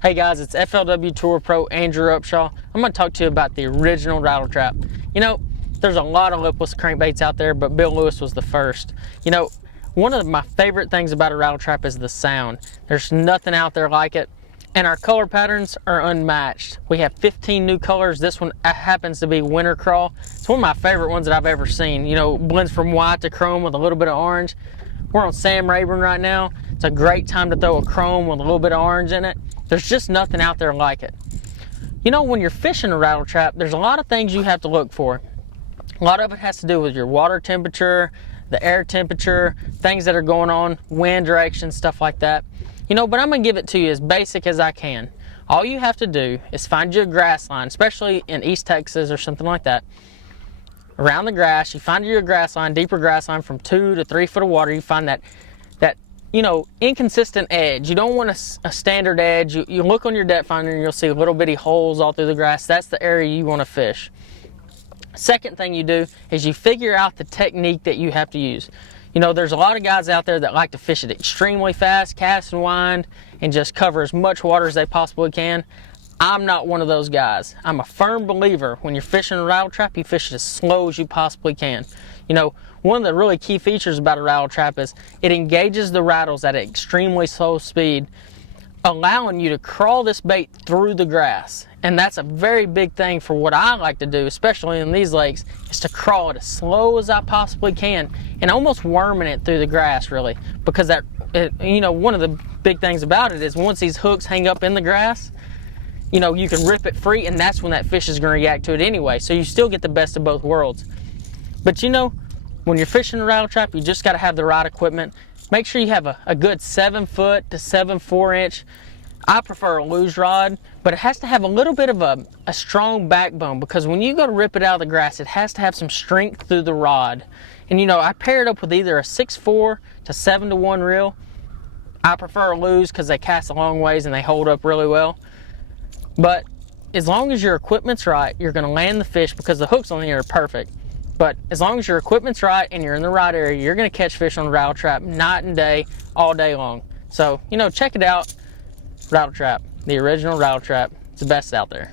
Hey guys, it's FLW Tour Pro Andrew Upshaw. I'm going to talk to you about the original rattle trap. You know, there's a lot of lipless crankbaits out there, but Bill Lewis was the first. You know, one of my favorite things about a rattle trap is the sound. There's nothing out there like it, and our color patterns are unmatched. We have 15 new colors. This one happens to be Winter Crawl. It's one of my favorite ones that I've ever seen. You know, blends from white to chrome with a little bit of orange. We're on Sam Rayburn right now. It's a great time to throw a chrome with a little bit of orange in it. There's just nothing out there like it. You know, when you're fishing a rattle trap, there's a lot of things you have to look for. A lot of it has to do with your water temperature, the air temperature, things that are going on, wind direction, stuff like that. You know, but I'm gonna give it to you as basic as I can. All you have to do is find you a grass line, especially in East Texas or something like that. Around the grass, you find you a grass line, deeper grass line from 2 to 3 foot of water. You find that you know, inconsistent edge. You don't want a standard edge. You look on your depth finder and you'll see little bitty holes all through the grass. That's the area you want to fish. Second thing you do is you figure out the technique that you have to use. You know, there's a lot of guys out there that like to fish it extremely fast, cast and wind, and just cover as much water as they possibly can. I'm not one of those guys. I'm a firm believer when you're fishing a rattle trap, you fish it as slow as you possibly can. You know, one of the really key features about a rattle trap is it engages the rattles at an extremely slow speed, allowing you to crawl this bait through the grass. And that's a very big thing for what I like to do, especially in these lakes, is to crawl it as slow as I possibly can and almost worming it through the grass, really. Because you know, one of the big things about it is once these hooks hang up in the grass, you know, you can rip it free, and that's when that fish is going to react to it anyway. So you still get the best of both worlds. But you know, when you're fishing a rattle trap, you just got to have the right equipment. Make sure you have a good 7 foot to 7/4 inch. I prefer a luge rod, but it has to have a little bit of a strong backbone, because when you go to rip it out of the grass, it has to have some strength through the rod. And you know, I pair it up with either a 6/4 to 7-to-1 reel. I prefer a luge because they cast a long ways and they hold up really well. But as long as your equipment's right, you're going to land the fish, because the hooks on here are perfect. But as long as your equipment's right and you're in the right area, you're going to catch fish on a rattle trap night and day, all day long. So, you know, check it out. Rattle trap, the original rattle trap. It's the best out there.